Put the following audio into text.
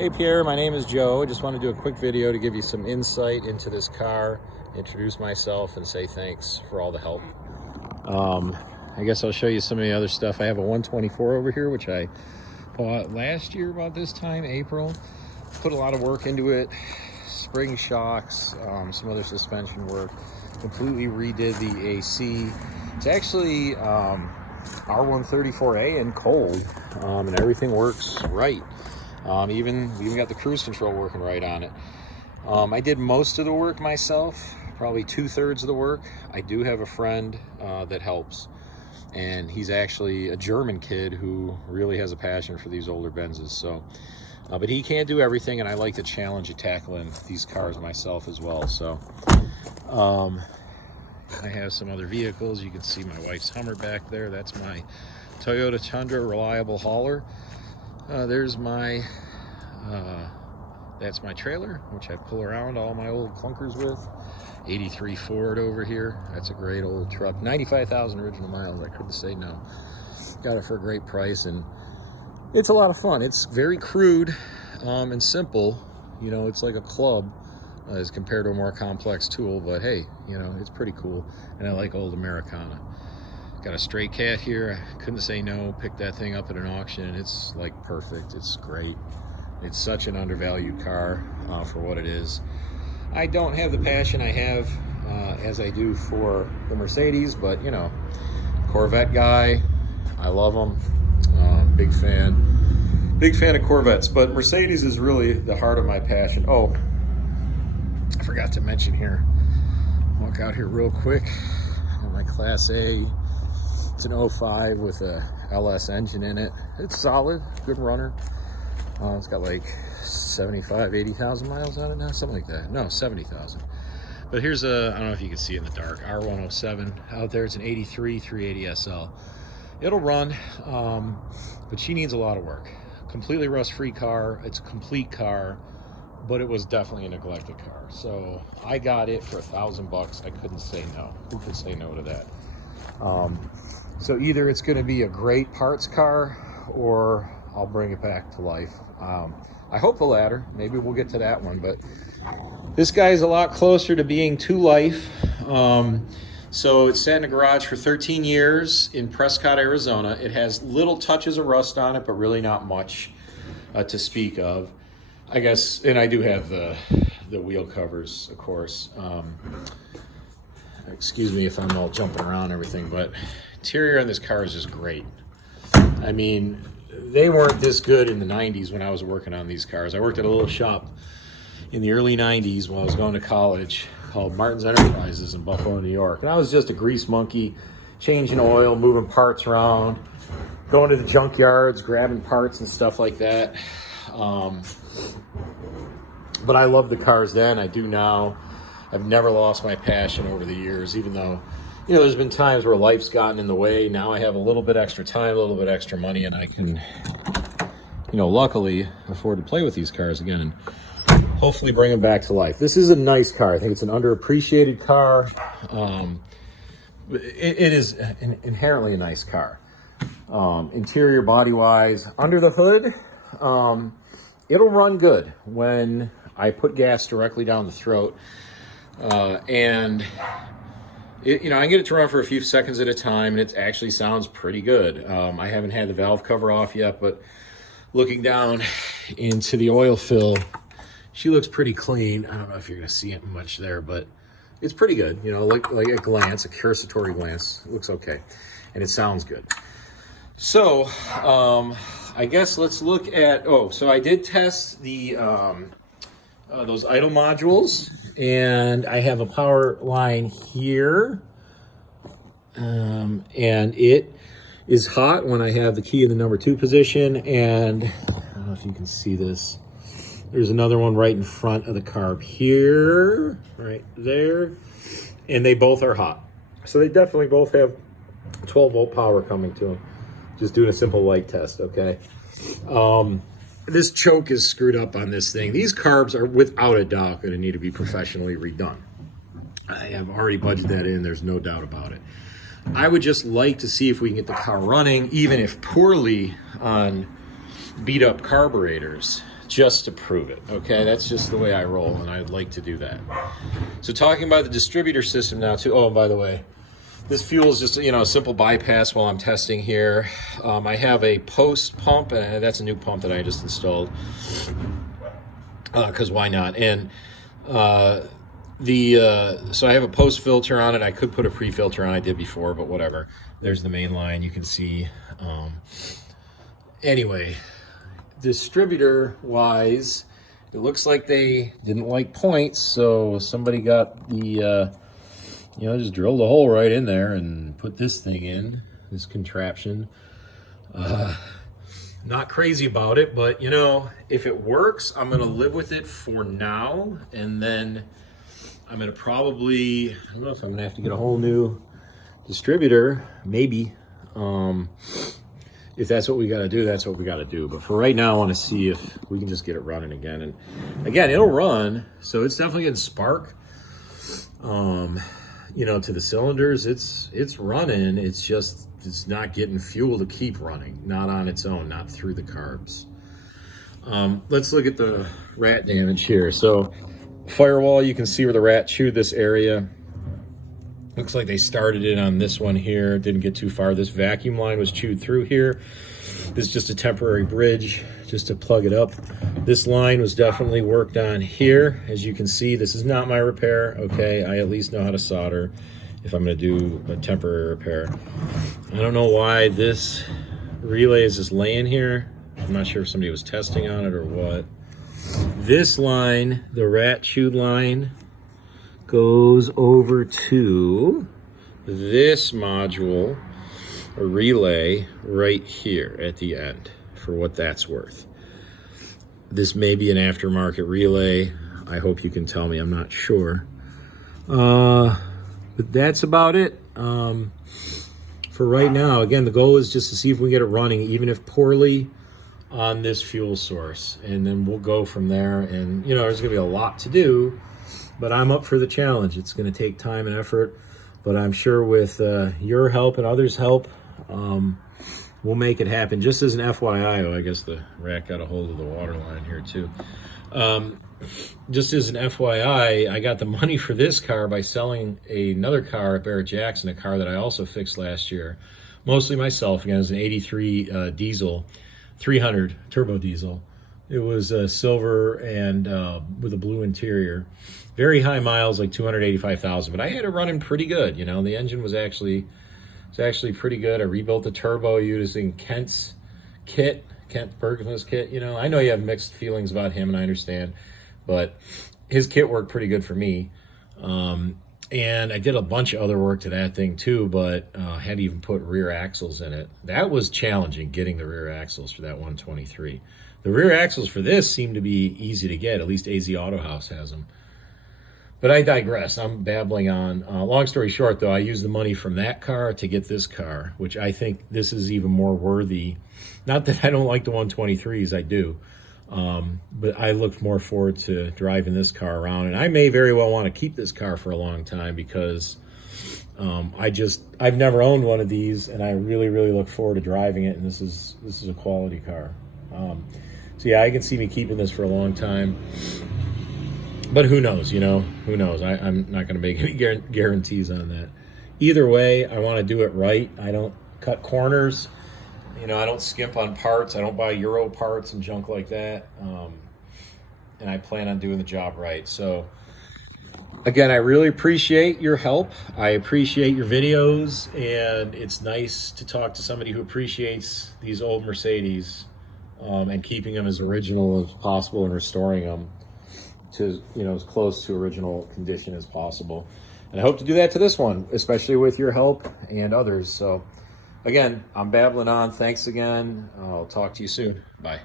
Hey Pierre, my name is Joe. I just want to do a quick video to give you some insight into this car, introduce myself, and say thanks for all the help. I guess I'll show you some of the other stuff. I have a 124 over here, which I bought last year about this time, April. Put a lot of work into it, spring shocks, some other suspension work. Completely redid the AC. It's actually R134A and cold, and everything works right. We even got the cruise control working right on it. I did most of the work myself, probably 2/3 of the work. I do have a friend that helps, and he's actually a German kid who really has a passion for these older Benzes. So, but he can't do everything, and I like to challenge at tackling these cars myself as well. So, I have some other vehicles. You can see my wife's Hummer back there. That's my Toyota Tundra Reliable Hauler. There's my, that's my trailer, which I pull around all my old clunkers with. 83 Ford over here. That's a great old truck. 95,000 original miles. I couldn't say no. Got it for a great price, and it's a lot of fun. It's very crude and simple. You know, it's like a club as compared to a more complex tool, but hey, you know, it's pretty cool. And I like old Americana. Got a stray cat here. I couldn't say no. Picked that thing up at an auction. It's like perfect. It's great. It's such an undervalued car for what it is. I don't have the passion I have as I do for the Mercedes, but you know, Corvette guy. I love them. Big fan of Corvettes. But Mercedes is really the heart of my passion. Oh, I forgot to mention here. Walk out here real quick. My Class A. It's an 05 with a LS engine in it. It's solid, good runner. It's got like 75, 80,000 miles on it now, something like that. No, 70,000. But here's a, I don't know if you can see in the dark, R107 out there. It's an 83 380 SL. It'll run, but she needs a lot of work. Completely rust-free car. It's a complete car, but it was definitely a neglected car. So I got it for $1,000. I couldn't say no. Who could say no to that? So either it's going to be a great parts car or I'll bring it back to life. I hope the latter. Maybe we'll get to that one, but this guy's a lot closer to being to life. So it's sat in a garage for 13 years in Prescott, Arizona. It has little touches of rust on it, but really not much to speak of. I guess, and I do have the wheel covers, of course. Excuse me if I'm all jumping around and everything, but interior on this car is just great. I mean, they weren't this good in the 90s when I was working on these cars. I worked at a little shop in the early 90s while I was going to college called Martin's Enterprises in Buffalo, New York. And I was just a grease monkey, changing oil, moving parts around, going to the junkyards, grabbing parts and stuff like that. But I loved the cars then. I do now. I've never lost my passion over the years, even though, you know, there's been times where life's gotten in the way. Now I have a little bit extra time, a little bit extra money, and I can, you know, luckily afford to play with these cars again and hopefully bring them back to life. This is a nice car. I think it's an underappreciated car. It is inherently a nice car. Interior, body-wise, under the hood, it'll run good when I put gas directly down the throat. And it, you know, I get it to run for a few seconds at a time, and it actually sounds pretty good. I haven't had the valve cover off yet, but looking down into the oil fill, she looks pretty clean. I don't know if you're going to see it much there, but it's pretty good. You know, like a glance, a cursory glance, it looks okay, and it sounds good. So, I guess let's look at. Oh, so I did test the those idle modules. And I have a power line here, and it is hot when I have the key in the number 2 position, and I don't know if you can see this. There's another one right in front of the carb here, right there, and they both are hot. So they definitely both have 12-volt power coming to them. Just doing a simple light test, okay? This choke is screwed up on this thing. These carbs are without a doubt going to need to be professionally redone. I have already budgeted that in. There's no doubt about it. I would just like to see if we can get the car running, even if poorly, on beat up carburetors just to prove it. Okay, that's just the way I roll, and I'd like to do that. So talking about the distributor system now too. Oh, and by the way, this fuel is just, you know, a simple bypass while I'm testing here. I have a post pump, and that's a new pump that I just installed because why not? And so I have a post filter on it. I could put a pre-filter on, I did before, but whatever. There's the main line, you can see. Anyway, distributor wise, it looks like they didn't like points, so somebody got the you know, just drilled a hole right in there and put this thing in, this contraption. Not crazy about it, but you know, if it works, I'm gonna live with it for now, and then I'm gonna probably, I don't know if I'm gonna have to get a whole new distributor, maybe. If that's what we gotta do, that's what we gotta do. But for right now, I wanna see if we can just get it running again. And again, it'll run, so it's definitely getting spark. You know, to the cylinders, it's running. It's just, it's not getting fuel to keep running, not on its own, not through the carbs. Let's look at the rat damage here. So firewall, you can see where the rat chewed this area. Looks like they started it on this one here, didn't get too far. This vacuum line was chewed through here. This is just a temporary bridge just to plug it up. This line was definitely worked on here. As you can see, this is not my repair, okay? I at least know how to solder if I'm gonna do a temporary repair. I don't know why this relay is just laying here. I'm not sure if somebody was testing on it or what. This line, the rat chewed line, goes over to this module or relay right here at the end, for what that's worth. This may be an aftermarket relay. I hope you can tell me, I'm not sure. But that's about it for right now. Again, the goal is just to see if we can get it running, even if poorly, on this fuel source, and then we'll go from there. And you know, there's gonna be a lot to do, but I'm up for the challenge. It's gonna take time and effort, but I'm sure with your help and others' help, we'll make it happen. Just as an FYI, oh, I guess the rat got a hold of the water line here too. Just as an FYI, I got the money for this car by selling another car at Barrett-Jackson, a car that I also fixed last year, mostly myself. Again, it was an 83 diesel, 300 turbo diesel. It was silver and with a blue interior. Very high miles, like 285,000, but I had it running pretty good. You know, the engine was actually pretty good. I rebuilt the turbo using Kent's kit, Kent Bergman's kit. You know, I know you have mixed feelings about him, and I understand, but his kit worked pretty good for me. And I did a bunch of other work to that thing too, but had to even put rear axles in it. That was challenging, getting the rear axles for that 123. The rear axles for this seem to be easy to get. At least AZ Auto House has them. But I digress. I'm babbling on. Long story short, though, I used the money from that car to get this car, which I think this is even more worthy. Not that I don't like the 123s, I do. But I look more forward to driving this car around. And I may very well want to keep this car for a long time because I've never owned one of these, and I really, really look forward to driving it. And this is a quality car. So yeah, I can see me keeping this for a long time. But who knows, you know, who knows? I'm not going to make any guarantees on that. Either way, I want to do it right. I don't cut corners. You know, I don't skimp on parts. I don't buy Euro parts and junk like that. And I plan on doing the job right. So, again, I really appreciate your help. I appreciate your videos. And it's nice to talk to somebody who appreciates these old Mercedes and keeping them as original as possible and restoring them to, you know, as close to original condition as possible. And I hope to do that to this one, especially with your help and others. So again, I'm babbling on. Thanks again. I'll talk to you soon. Bye.